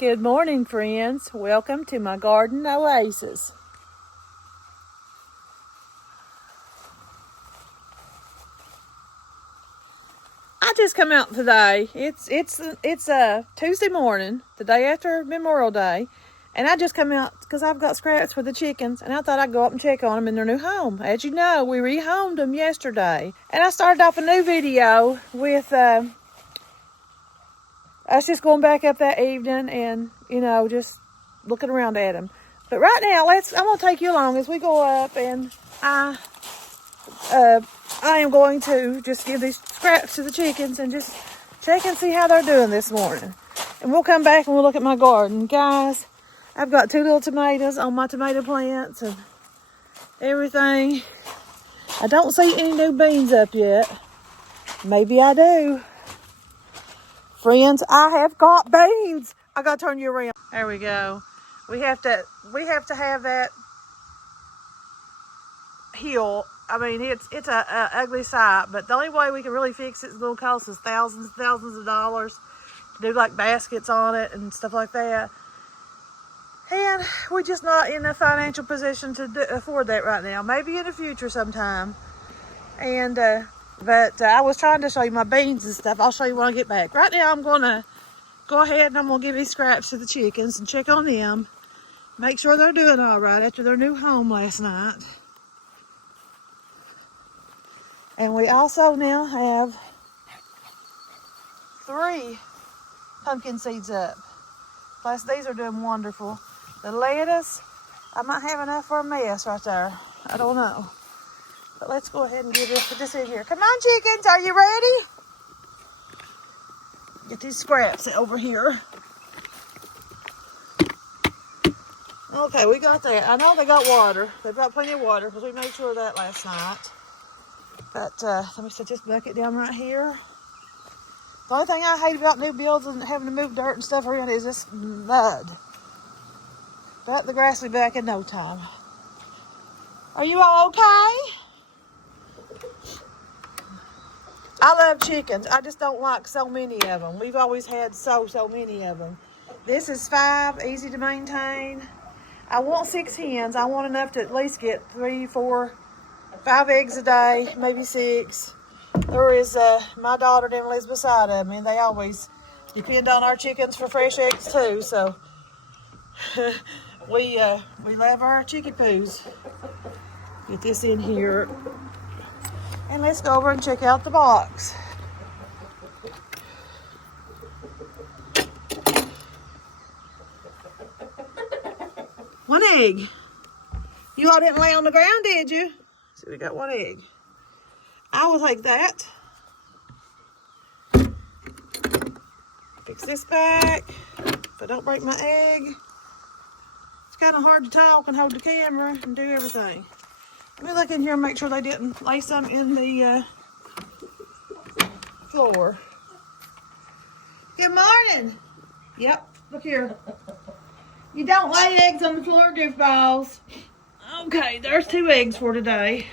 Good morning, friends. Welcome to my garden oasis. I just come out today. It's a Tuesday morning, the day after Memorial Day, and I just come out because I've got scraps for the chickens, and I thought I'd go up and check on them in their new home. As you know, we rehomed them yesterday, and I started off a new video with us just going back up that evening and just looking around at them. But right now, I'm gonna take you along as we go up, and I am going to just give these scraps to the chickens and just check and see how they're doing this morning. And we'll come back and we'll look at my garden. Guys, I've got 2 little tomatoes on my tomato plants and everything. I don't see any new beans up yet. Maybe I do. Friends, I have got beans. I gotta turn you around. There we go. We have to have that hill. I mean, it's a ugly sight, but the only way we can really fix it is going to cost us thousands and thousands of dollars to do like baskets on it and stuff like that. And we're just not in a financial position to afford that right now. Maybe in the future sometime. And but I was trying to show you my beans and stuff. I'll show you when I get back. Right now, I'm going to go ahead and I'm going to give these scraps to the chickens and check on them. Make sure they're doing all right after their new home last night. And we also now have 3 pumpkin seeds up. Plus, these are doing wonderful. The lettuce, I might have enough for a mess right there. I don't know. But let's go ahead and get this in here. Come on, chickens, are you ready? Get these scraps over here. Okay, we got that. I know they got water. They've got plenty of water because we made sure of that last night. But let me set this bucket down right here. The only thing I hate about new builds and having to move dirt and stuff around is this mud. But the grass will be back in no time. Are you all okay? I love chickens. I just don't like so many of them. We've always had so many of them. This is 5, easy to maintain. I want 6 hens. I want enough to at least get 3, 4, 5 eggs a day, maybe 6. There is my daughter and Emily's beside of me, and they always depend on our chickens for fresh eggs too. So we love our chicken poos. Get this in here, and let's go over and check out the box. One egg. You all didn't lay on the ground, did you? So we got 1 egg. I will take that. Fix this back. If I don't break my egg. It's kind of hard to talk and hold the camera and do everything. Let me look in here and make sure they didn't lay some in the floor. Good morning. Yep, look here. You don't lay eggs on the floor, goofballs. Okay, there's 2 eggs for today.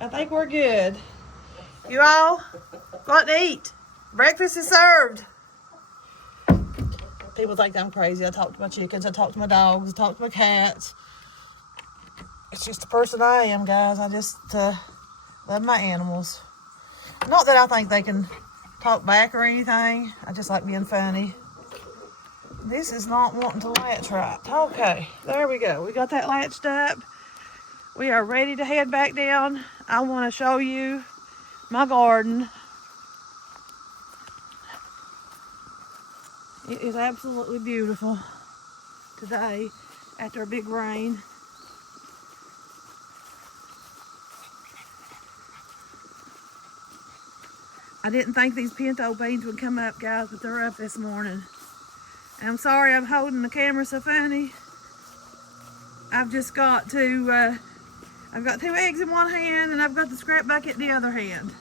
I think we're good. You all go out and eat. Breakfast is served. People think I'm crazy. I talk to my chickens. I talk to my dogs. I talk to my cats. It's just the person I am, guys. I just love my animals. Not that I think they can talk back or anything. I just like being funny. This is not wanting to latch right. Okay, there we go. We got that latched up. We are ready to head back down. I want to show you my garden. It is absolutely beautiful today after a big rain. I didn't think these pinto beans would come up, guys, but they're up this morning. And I'm sorry I'm holding the camera so funny. I've just got to, I've got 2 eggs in one hand and I've got the scrap bucket in the other hand.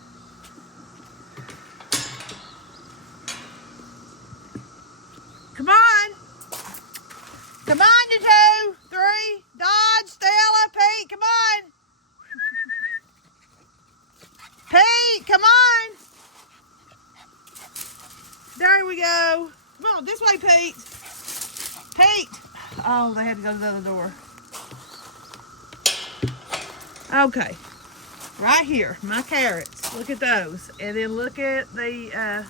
Come on. Come on, you 2, 3, Dodge, Stella, Pete, come on. Pete, come on. There we go. Come on, this way, Pete. Heat! Oh, they had to go to the other door. Okay. Right here, my carrots. Look at those. And then look at the,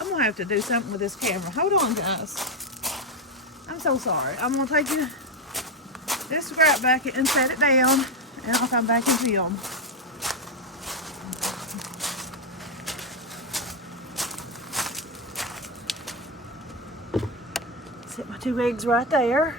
I'm going to have to do something with this camera. Hold on, guys. I'm so sorry. I'm going to take this scrap bucket and set it down, and I'll come back and film. Set my 2 eggs right there.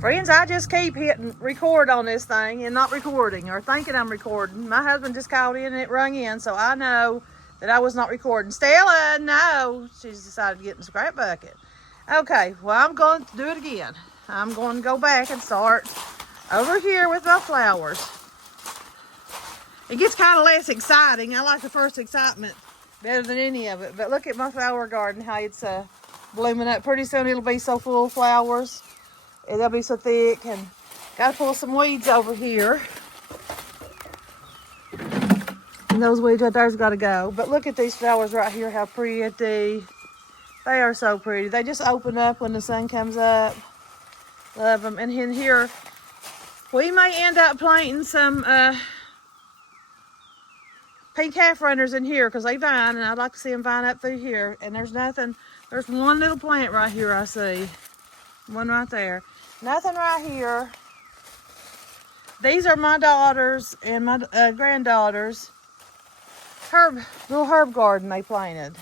Friends, I just keep hitting record on this thing and not recording, or thinking I'm recording. My husband just called in and it rung in, so I know that I was not recording. Stella, no, she's decided to get in the scrap bucket. Okay, well, I'm going to do it again. I'm going to go back and start over here with my flowers. It gets kind of less exciting. I like the first excitement better than any of it. But look at my flower garden, how it's blooming up. Pretty soon it'll be so full of flowers. And they'll be so thick. And got to pull some weeds over here. And those weeds right there's got to go. But look at these flowers right here, how pretty. They are so pretty. They just open up when the sun comes up. Love them. And in here, we may end up planting some pink half runners in here because they vine, and I'd like to see them vine up through here. And there's nothing. There's one little plant right here I see. One right there. Nothing right here. These are my daughters and my granddaughters. Little herb garden they planted.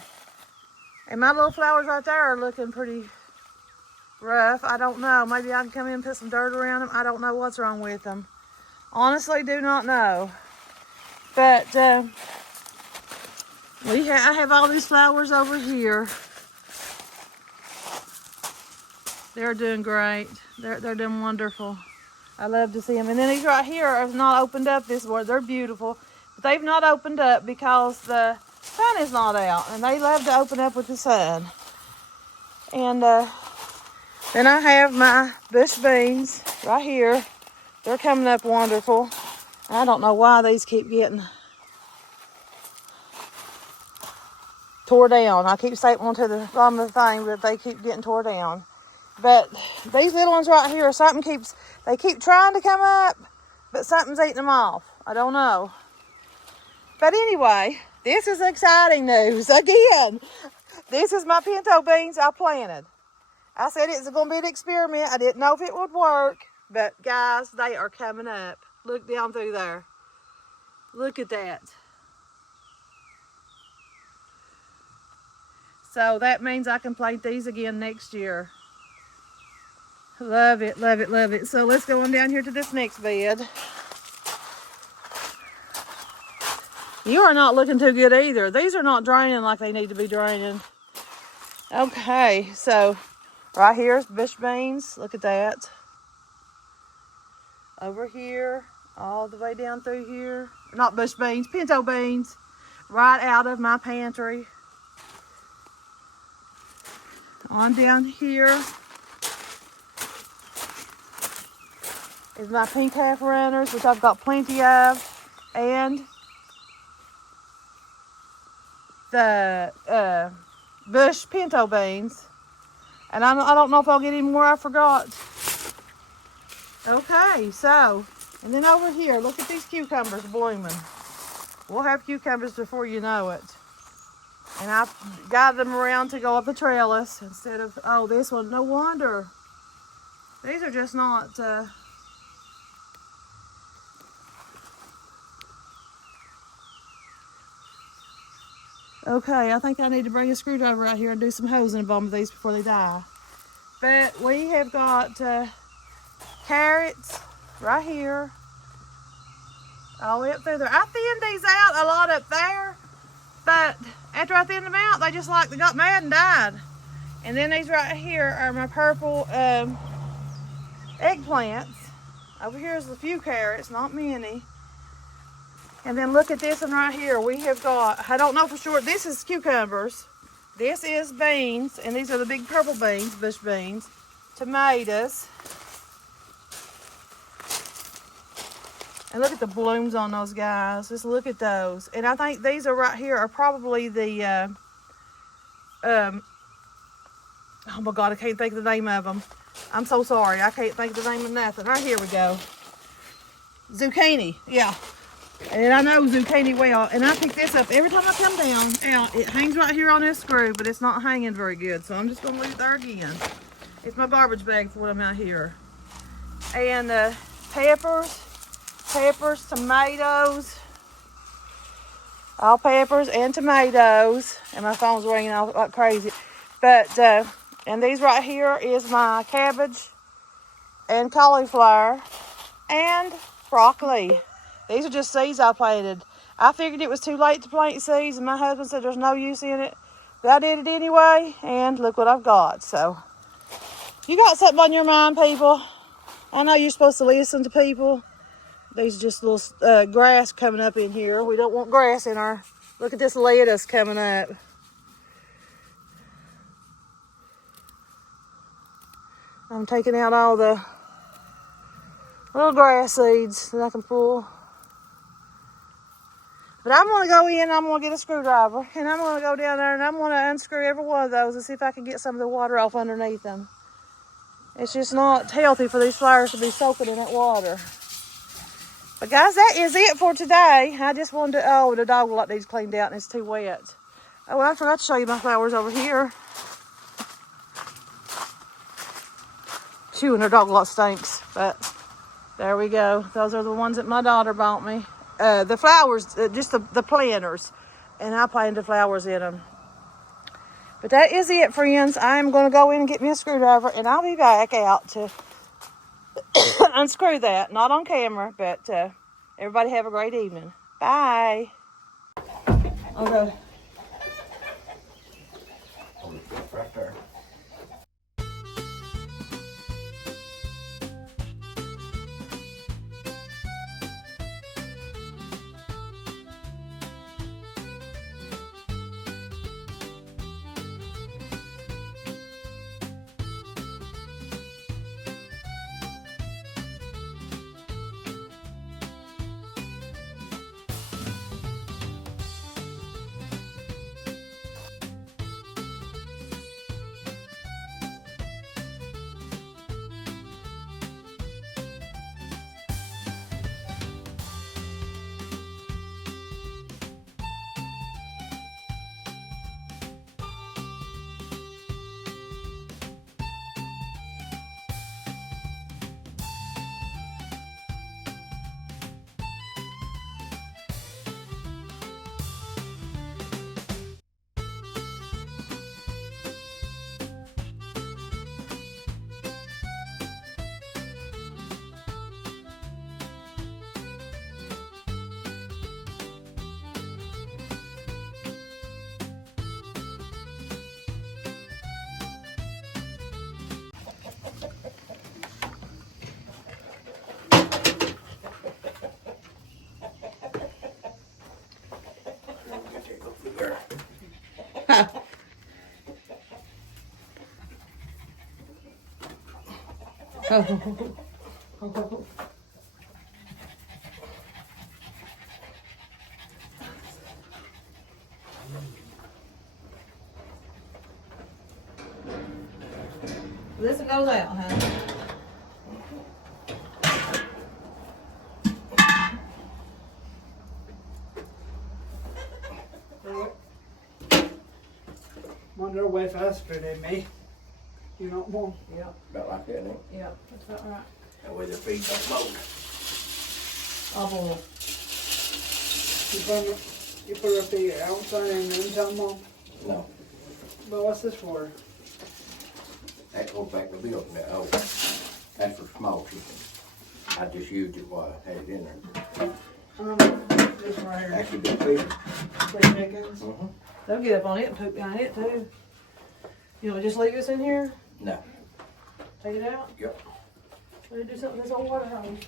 And my little flowers right there are looking pretty rough. I don't know. Maybe I can come in and put some dirt around them. I don't know what's wrong with them. Honestly, do not know. But I have all these flowers over here. They're doing great. They're doing wonderful. I love to see them. And then these right here are not opened up this morning. They're beautiful. But they've not opened up because the sun is not out. And they love to open up with the sun. And then I have my bush beans right here. They're coming up wonderful. I don't know why these keep getting tore down. I keep stapling to the bottom of the thing, but they keep getting tore down. But these little ones right here, they keep trying to come up, but something's eating them off. I don't know. But anyway, this is exciting news. Again, this is my pinto beans I planted. I said it's going to be an experiment. I didn't know if it would work, but guys, they are coming up. Look down through there. Look at that. So that means I can plant these again next year. Love it, love it, love it. So let's go on down here to this next bed. You are not looking too good either. These are not draining like they need to be draining. Okay, so right here's bush beans. Look at that. Over here, all the way down through here. Not bush beans, pinto beans. Right out of my pantry. On down here is my pink half runners, which I've got plenty of, and the bush pinto beans. And I don't know if I'll get any more. I forgot. Okay, so, and then over here, look at these cucumbers blooming. We'll have cucumbers before you know it. And I've got them around to go up the trellis instead of, oh, this one, no wonder. These are just not, okay, I think I need to bring a screwdriver out here and do some hosing in the bottom of these before they die. But we have got carrots right here. All the way up through there. I thinned these out a lot up there, but after I thinned them out, they just like they got mad and died. And then these right here are my purple eggplants. Over here is a few carrots, not many. And then look at this one right here. We have got, I don't know for sure, this is cucumbers. This is beans, and these are the big purple beans, bush beans. Tomatoes. And look at the blooms on those guys. Just look at those. And I think these are right here are probably the Oh my God, I can't think of the name of them. I'm so sorry. I can't think of the name of nothing. Right, here we go. Zucchini, yeah. And I know zucchini well. And I pick this up every time I come down out. It hangs right here on this screw, but it's not hanging very good. So I'm just going to leave it there again. It's my garbage bag for when I'm out here. And peppers, tomatoes. All peppers and tomatoes. And my phone's ringing off like crazy. But, and these right here is my cabbage and cauliflower and broccoli. These are just seeds I planted. I figured it was too late to plant seeds, and my husband said there's no use in it. But I did it anyway, and look what I've got. So, you got something on your mind, people. I know you're supposed to listen to people. These are just little grass coming up in here. We don't want grass in our... Look at this lettuce coming up. I'm taking out all the little grass seeds that I can pull. But I'm going to go in, I'm going to get a screwdriver, and I'm going to go down there, and I'm going to unscrew every one of those and see if I can get some of the water off underneath them. It's just not healthy for these flowers to be soaking in that water. But guys, that is it for today. I just wanted to, oh, the dog will like these cleaned out and it's too wet. Oh, I forgot to show you my flowers over here. Chewing her dog lot stinks, but there we go. Those are the ones that my daughter bought me. The flowers, just the planters, and I planted flowers in them. But that is it, friends. I'm going to go in and get me a screwdriver, and I'll be back out to unscrew that. Not on camera, but everybody have a great evening. Bye. Okay. Right there. This one goes out, huh? They're way faster than me. You know, Mom? Yeah, About like that, ain't it? yeah, that's about right. That way the feet don't mold. I'll boil. You put up the outside and then tell Mom? No, But what's this for? that goes back to building that hole. That's for small chicken. I just used it while I had it in there. This right here. Actually, been feeding. Three chickens. Mm-hmm. They'll get up on it and poop behind it too. You want to just leave this in here? No. Take it out? Yep. Let me do something with this old water hose.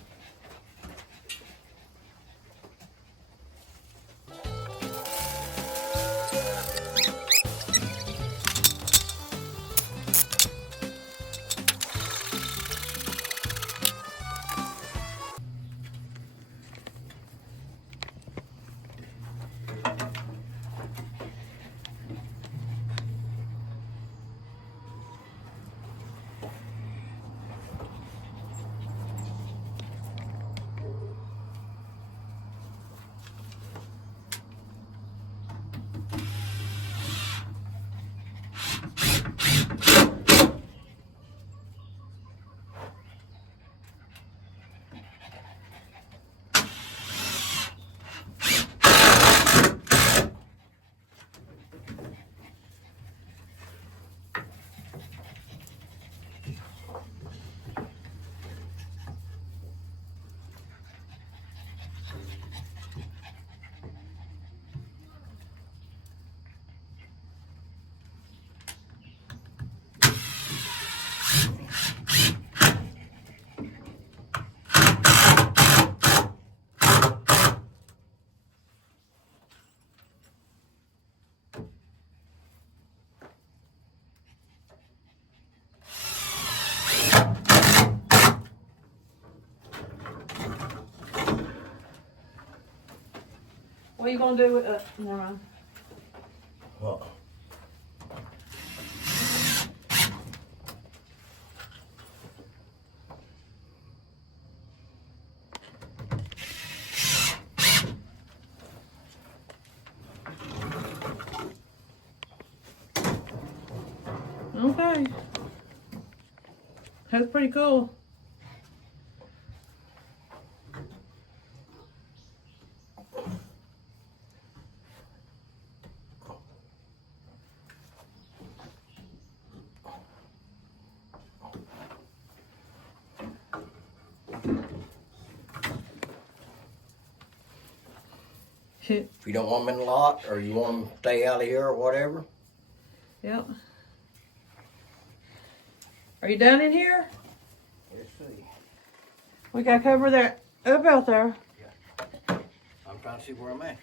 What are you gonna do with never mind. What? Okay. That's pretty cool. If you don't want them in the lot, or you want them to stay out of here, or whatever. Yep. Are you done in here? Let's see. We got cover that up out there. I'm trying to see where I'm at.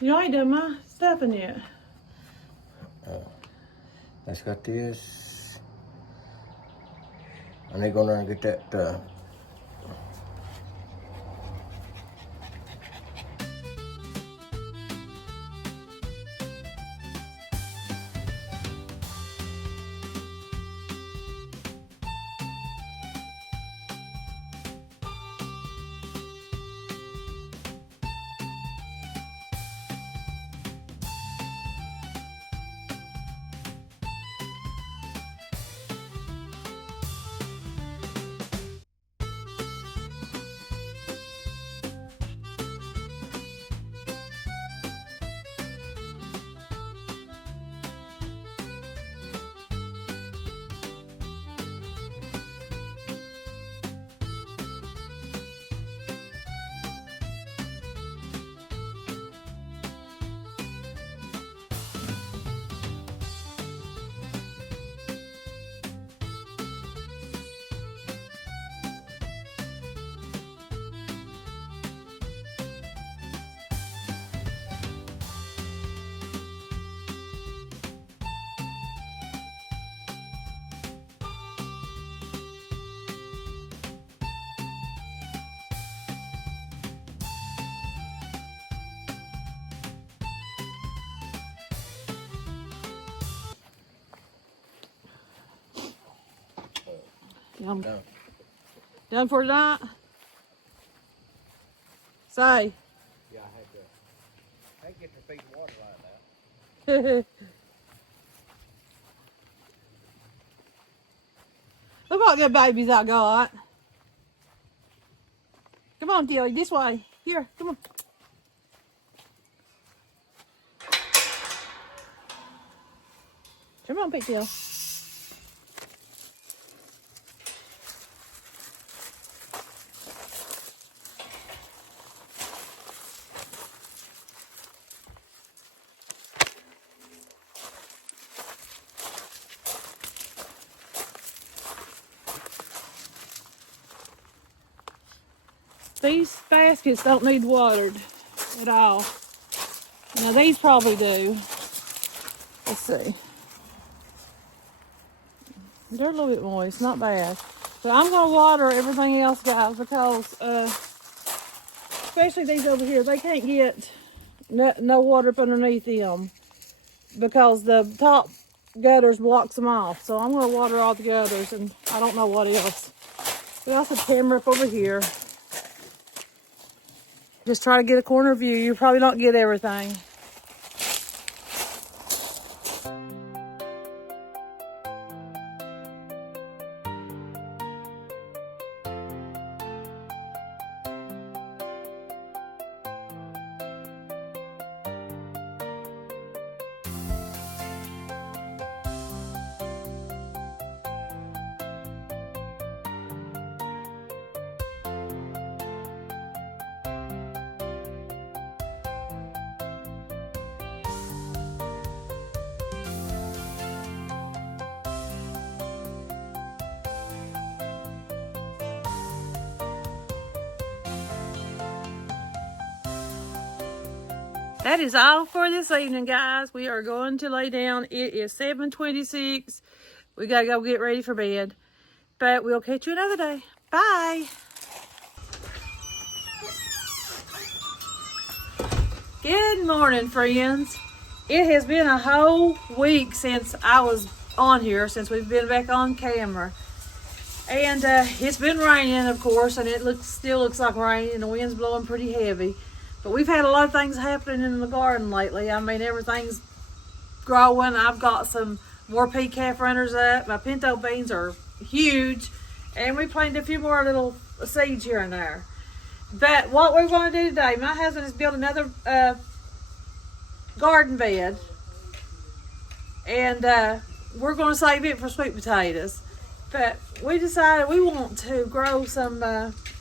You ain't done my stuffing yet. Let's got this. I need to go in there and get that. Done. Done for tonight? Say. Yeah, I had to get the feet water like that. Look what good babies I got. Come on, Tilly, this way. Here, come on. Come on, Pigtail. These baskets don't need watered at all. Now these probably do. Let's see. They're a little bit moist, not bad. But I'm gonna water everything else, guys, because especially these over here, they can't get no water up underneath them because the top gutters blocks them off. So I'm gonna water all the gutters, and I don't know what else. We also camera up over here. Just try to get a corner view. You probably don't get everything. That is all for this evening, guys. We are going to lay down. It is 7:26. We got to go get ready for bed. But we'll catch you another day. Bye. Good morning, friends. It has been a whole week since I was on here, since we've been back on camera. And it's been raining, of course, and it still looks like rain, and the wind's blowing pretty heavy. But we've had a lot of things happening in the garden lately. I mean, everything's growing. I've got some more pea calf runners up. My pinto beans are huge, and we planted a few more little seeds here and there. But what we're going to do today, my husband has built another garden bed, and we're going to save it for sweet potatoes. But we decided we want to grow some,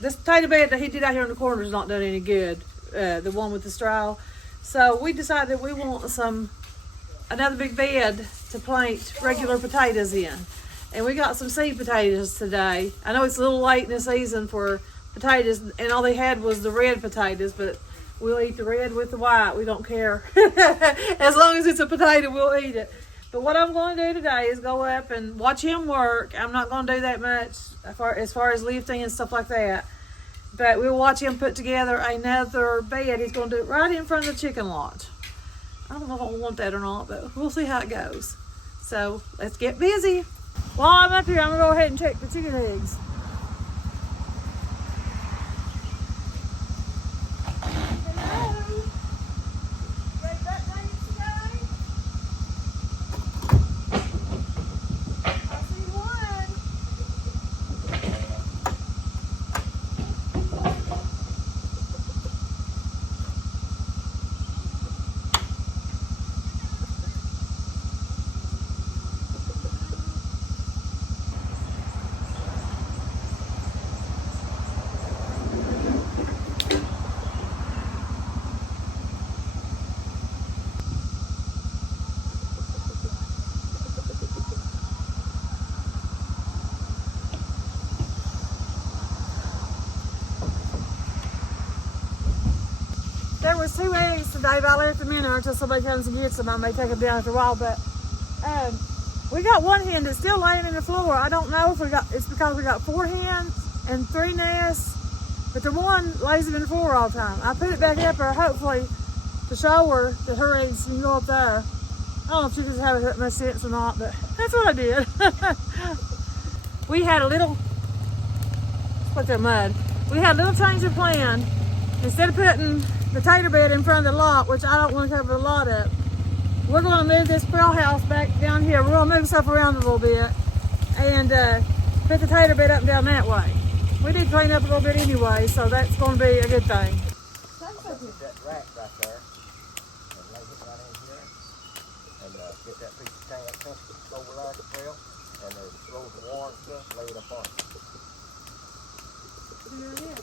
this potato bed that he did out here in the corner is not doing any good, the one with the straw. So we decided we want another big bed to plant regular potatoes in. And we got some seed potatoes today. I know it's a little late in the season for potatoes, and all they had was the red potatoes, but we'll eat the red with the white. We don't care. As long as it's a potato, we'll eat it. But what I'm going to do today is go up and watch him work. I'm not going to do that much as far as lifting and stuff like that. But we'll watch him put together another bed. He's going to do it right in front of the chicken lodge. I don't know if I want that or not, but we'll see how it goes. So let's get busy. While I'm up here, I'm going to go ahead and check the chicken eggs. There was 2 eggs today, but I left them in there until somebody comes and gets them. I may take them down after a while, but we got one hen that's still laying in the floor. I don't know if it's because we got 4 hens and 3 nests, but the one lays them in the floor all the time. I put it back up there, hopefully, to show her that her eggs can go up there. I don't know if she just have that much sense or not, but that's what I did. We had a little, put their mud. We had a little change of plan. Instead of putting the tater bed in front of the lot, which I don't want to cover the lot up, we're going to move this sprawl house back down here. We're going to move stuff around a little bit and put the tater bed up and down that way. We did clean up a little bit anyway, so that's going to be a good thing. That rack right there, and lay it right in here, and get that piece of tan fence over there to drill, and there's rolls of wire and stuff, lay it up on it. Yeah.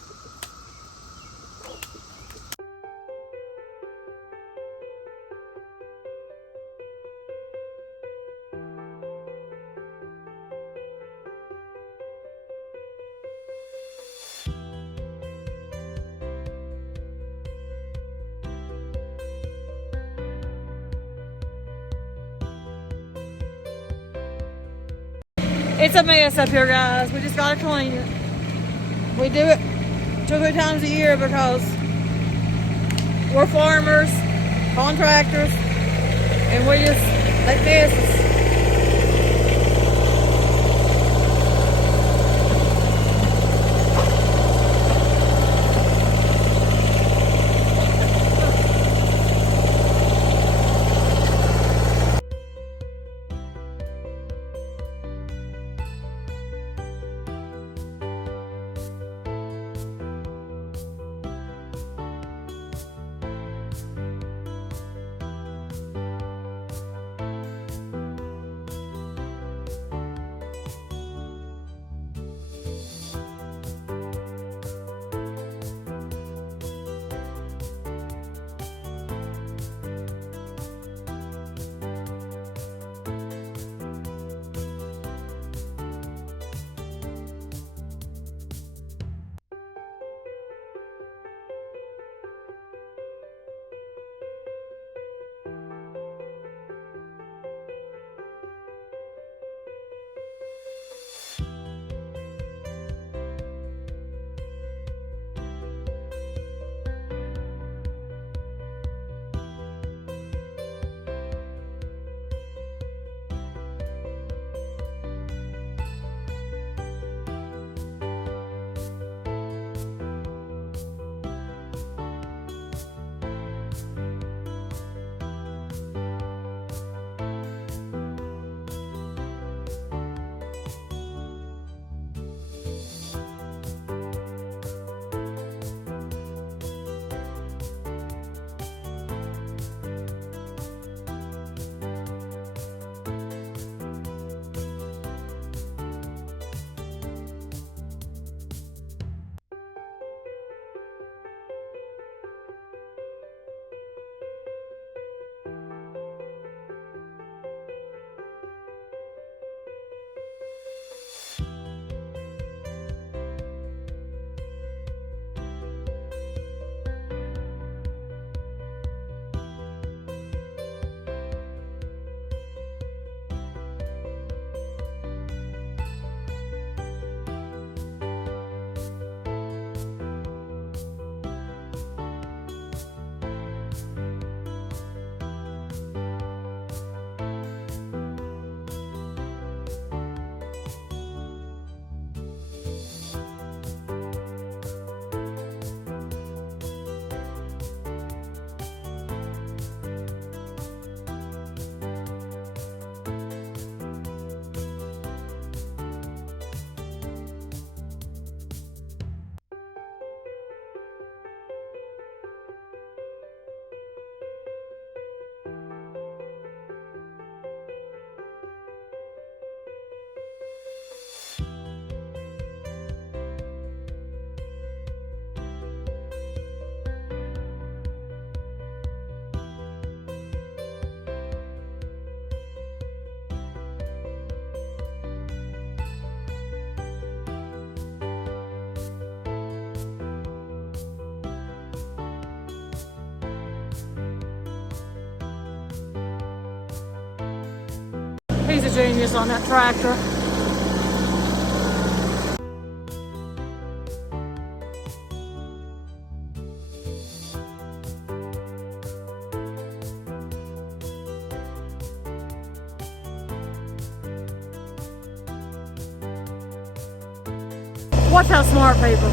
It's a mess up here, guys. We just gotta clean it. We do it 2 or 3 times a year because we're farmers, contractors, and we just make messes. He's a genius on that tractor. Watch how smart people.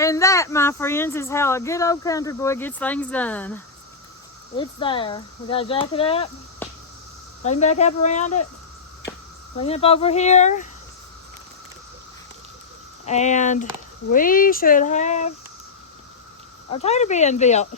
And that, my friends, is how a good old country boy gets things done. It's there. We gotta jack it up, clean back up around it, clean up over here, and we should have our tater bin built.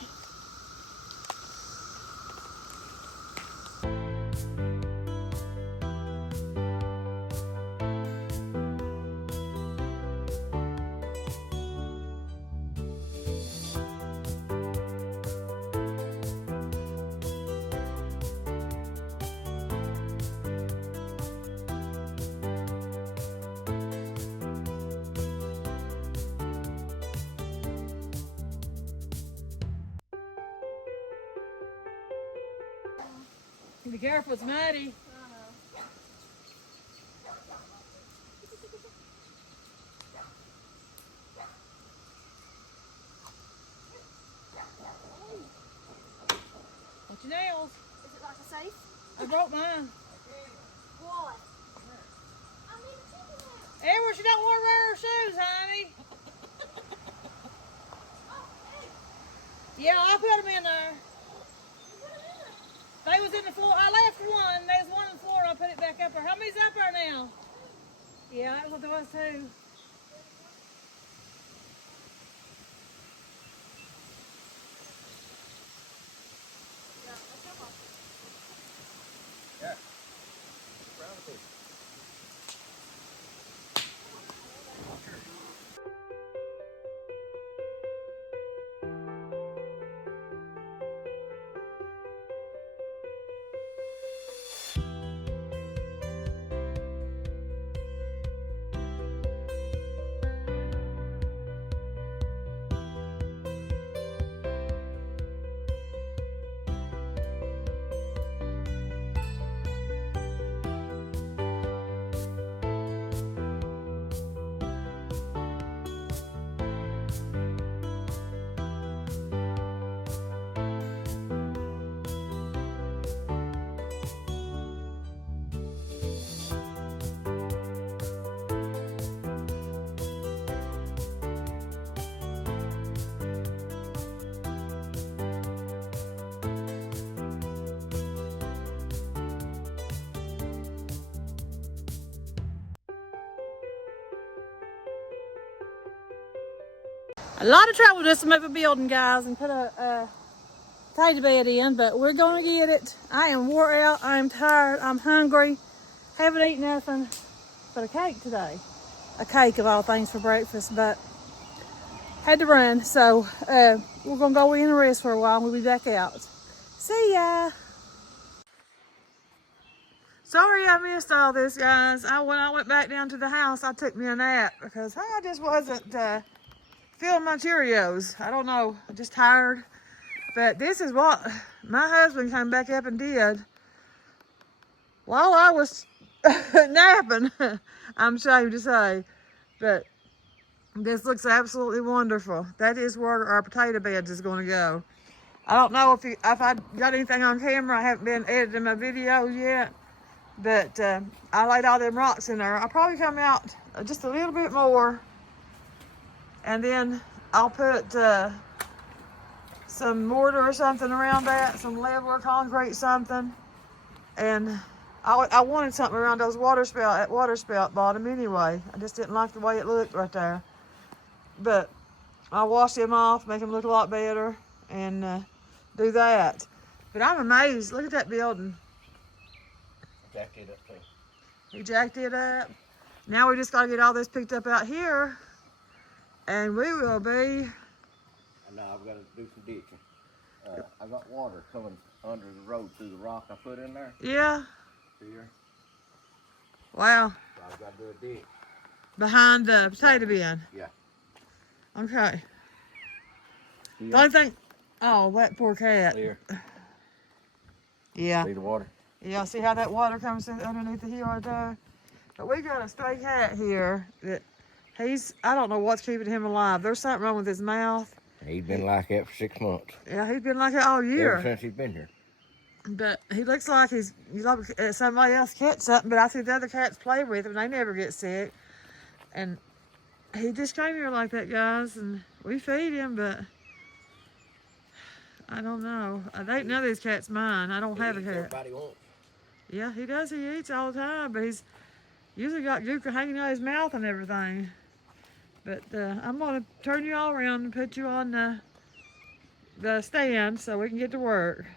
Be careful, it's muddy. Watch your nails. Is it like a safe? I broke mine. Why? Edward, you don't want to wear her shoes, honey. Yeah, I put them in there. They was in the floor. I left one. There's one on the floor. I put it back up there. How many's up there now? Yeah, that's what there was too. Yeah. Round the fish. A lot of trouble just to move a building, guys, and put a tater bed in, but we're gonna get it. I am wore out, I'm tired, I'm hungry, haven't eaten nothing but a cake today. a cake of all things for breakfast, but had to run. So we're gonna go in and rest for a while and we'll be back out. See ya. Sorry I missed all this, guys. When I went back down to the house, I took me a nap because I just wasn't feeling my Cheerios. I don't know, I'm just tired. But this is what my husband came back up and did while I was napping. I'm ashamed to say, but this looks absolutely wonderful. That is where our potato beds is going to go. I don't know if I got anything on camera. I haven't been editing my videos yet. But I laid all them rocks in there. I'll probably come out just a little bit more. And then I'll put some mortar or something around that. Some level concrete something. And I wanted something around those water spout bottom anyway. I just didn't like the way it looked right there. But I'll wash them off, make them look a lot better. And do that. But I'm amazed. Look at that building. Jacked it up too. He jacked it up. Now we just got to get all this picked up out here. And we will be... And now I've got to do some ditching. I got water coming under the road through the rock I put in there. Yeah. Here. Wow. So I've got to do a ditch. Behind the potato bin. Yeah. Okay. Here. The only thing... Oh, that poor cat. Clear. Yeah. See the water? Yeah, see how that water comes through underneath the hill right there? But we got a stray cat here that I don't know what's keeping him alive. There's something wrong with his mouth. He's been like that for 6 months. Yeah, he's been like that all year. Ever since he's been here. But he looks like he's like somebody else catch something, but I think the other cats play with him and they never get sick. And he just came here like that, guys, and we feed him, but I don't know. None of these cats mine. I don't have a cat. Everybody wants. Yeah, he does. He eats all the time, but he's usually got gook hanging out his mouth and everything. But I'm going to turn you all around and put you on the stand so we can get to work.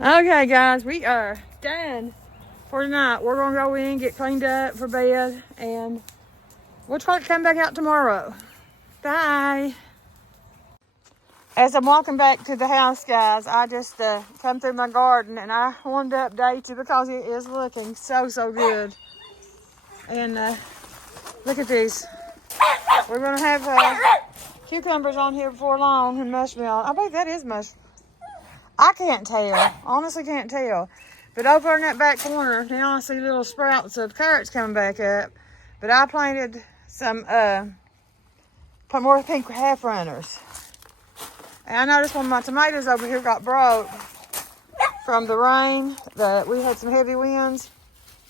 Okay, guys, we are done for tonight. We're gonna go in, get cleaned up for bed, and we'll try to come back out tomorrow. Bye. As I'm walking back to the house, guys, I just come through my garden, and I wanted to update you because it is looking so good. And look at these. We're gonna have cucumbers on here before long and mushmelon. I believe that is I can't tell. Honestly, can't tell. But over in that back corner, now I see little sprouts of carrots coming back up. But I planted some put more pink half runners. And I noticed one of my tomatoes over here got broke from the rain. We had some heavy winds,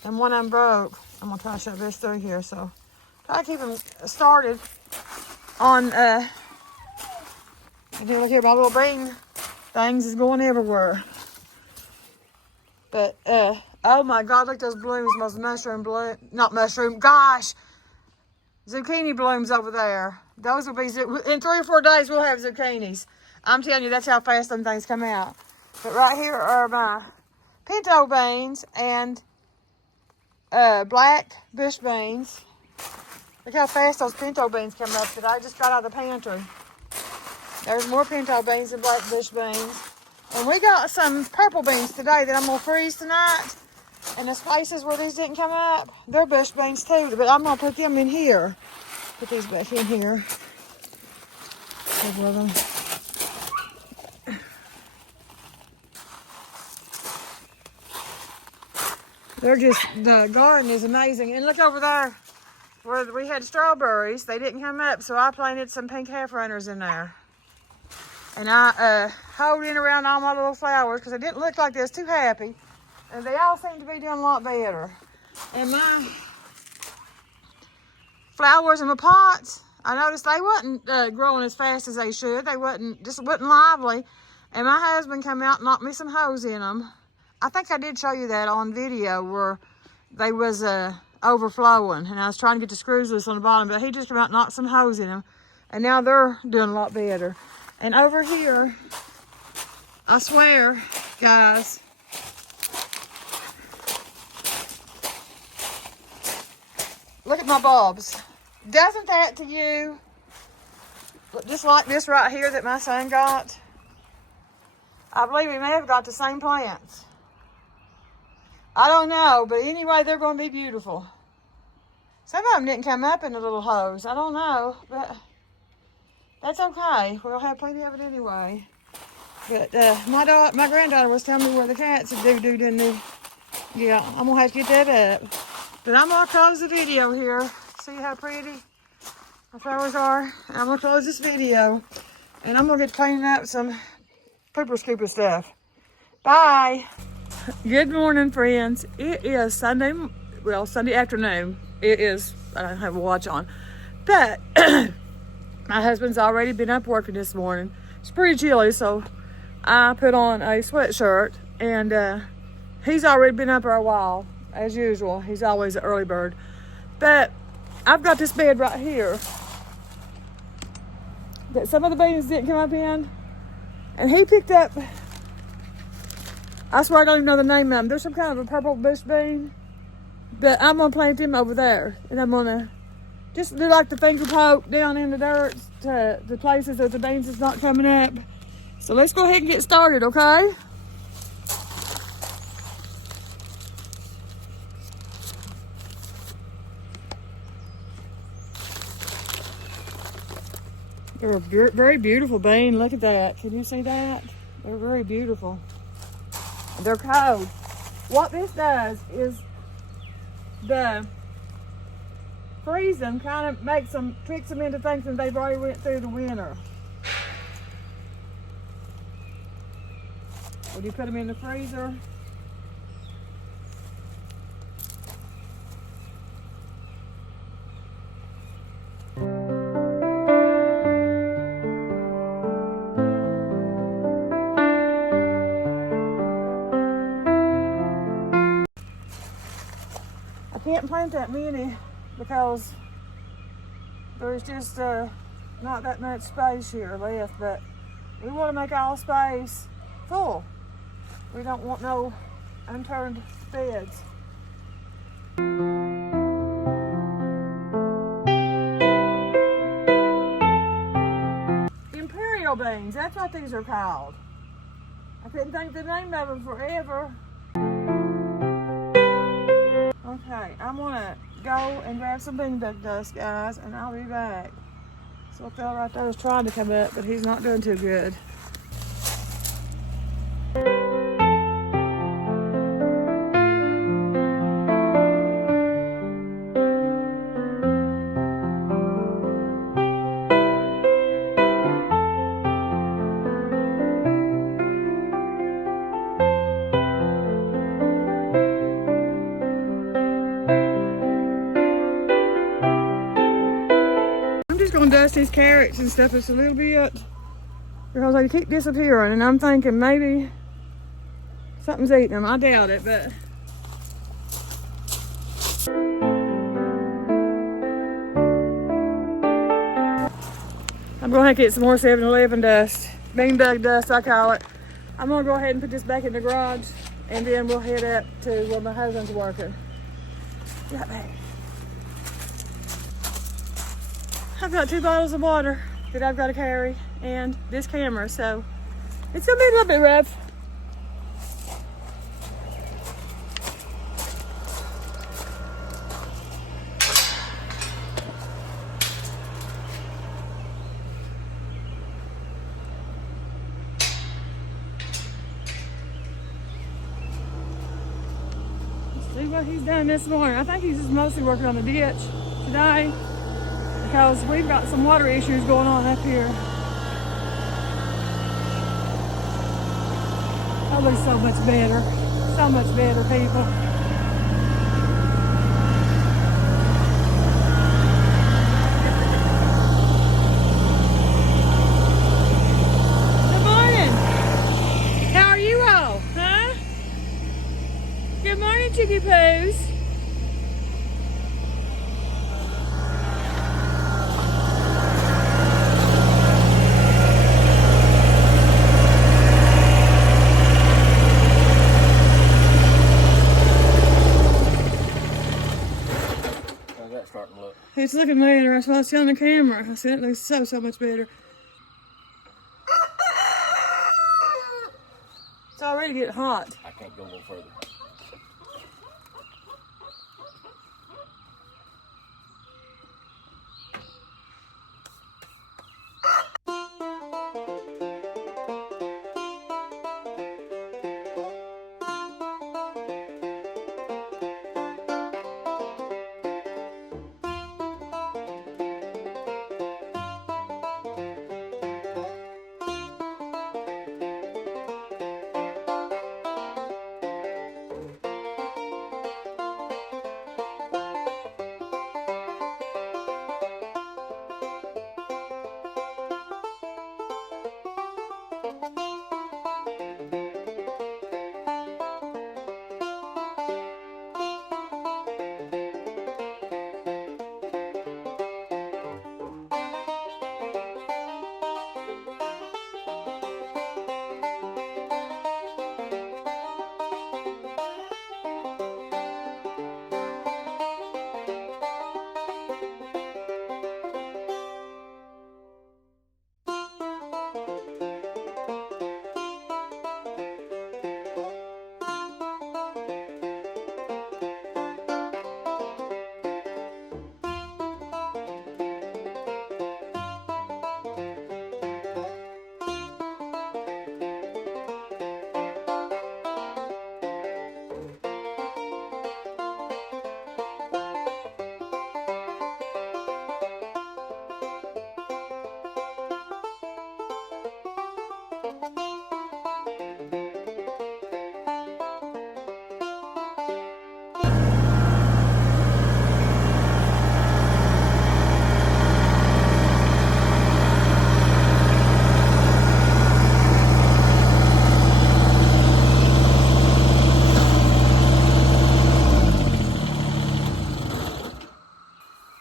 and one of them broke. I'm gonna try to shove this through here, so try to keep them started on. And look here, my little bean things is going everywhere. But oh my God, look at those blooms, those zucchini blooms over there. Those will be, in 3 or 4 days, we'll have zucchinis. I'm telling you, that's how fast them things come out. But right here are my pinto beans and black bush beans. Look how fast those pinto beans come up that I just got out of the pantry. There's more pinto beans and black bush beans. And we got some purple beans today that I'm going to freeze tonight. And the places where these didn't come up, they're bush beans too. But I'm going to put them in here. Put these back in here. They're just, the garden is amazing. And look over there where we had strawberries. They didn't come up, so I planted some pink half runners in there. And I hoed in around all my little flowers because they didn't look like they was too happy. And they all seem to be doing a lot better. And my flowers in my pots, I noticed they wasn't growing as fast as they should. They wasn't lively. And my husband come out and knocked me some hose in them. I think I did show you that on video where they was overflowing. And I was trying to get the screws loose on the bottom, but he just came out and knocked some hose in them. And now they're doing a lot better. And over here, I swear, guys, look at my bulbs. Doesn't that to you look just like this right here that my son got? I believe he may have got the same plants. I don't know, but anyway, they're going to be beautiful. Some of them didn't come up in the little hose. I don't know, but that's okay. We'll have plenty of it anyway. But my granddaughter was telling me where the cats had doo-dooed in the... Yeah, I'm going to have to get that up. But I'm going to close the video here. See how pretty my flowers are? I'm going to close this video. And I'm going to get cleaning up some pooper scooper stuff. Bye. Good morning, friends. It is Sunday afternoon. It is, I don't have a watch on. But my husband's already been up working this morning. It's pretty chilly, so I put on a sweatshirt. And he's already been up for a while. As usual, he's always an early bird. But I've got this bed right here that some of the beans didn't come up in. And he picked up, I swear I don't even know the name of them. There's some kind of a purple bush bean. But I'm going to plant them over there. And I'm going to just do like the finger poke down in the dirt to the places that the beans is not coming up. So let's go ahead and get started, okay? They're a very beautiful bean. Look at that. Can you see that? They're very beautiful. They're cold. What this does is the freeze them kind of tricks them into thinking they've already went through the winter. Would you put them in the freezer? I can't plant that many because there's just not that much space here left, but we want to make all space full. We don't want no unturned beds. Imperial beans, that's what these are called. I couldn't think the name of them forever. Okay, I'm gonna go and grab some bean bug dust, guys, and I'll be back. So a fella right there is trying to come up, but he's not doing too good. Gonna dust these carrots and stuff just a little bit because they keep disappearing, and I'm thinking maybe something's eating them. I doubt it, but I'm gonna have to get some more 7-Eleven dust, bean bug dust I call it. I'm gonna go ahead and put this back in the garage, and then we'll head up to where my husband's working. Right back. I've got 2 bottles of water that I've got to carry and this camera, so it's gonna be a little bit rough. Let's see what he's done this morning. I think he's just mostly working on the ditch today, because we've got some water issues going on up here. That looks so much better. So much better, people. Good morning. How are you all? Huh? Good morning, Chicky Poos. Starting to look. It's looking better. That's what I was telling the camera. I said it looks so much better. It's already getting hot. I can't go no further.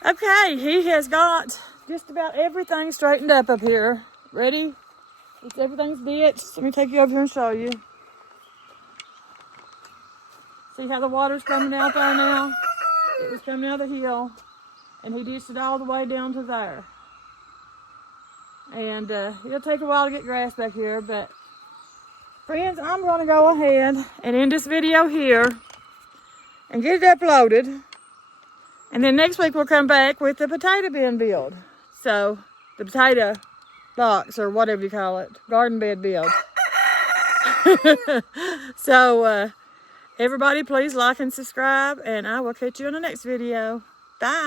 Okay, he has got just about everything straightened up here. Ready? Everything's ditched. Let me take you over here and show you. See how the water's coming out there now? It was coming out of the hill, and he dished it all the way down to there. And it'll take a while to get grass back here, but friends, I'm going to go ahead and end this video here and get it uploaded. And then next week we'll come back with the potato bin build. So, the potato box, or whatever you call it, garden bed build. So, everybody please like and subscribe, and I will catch you in the next video. Bye.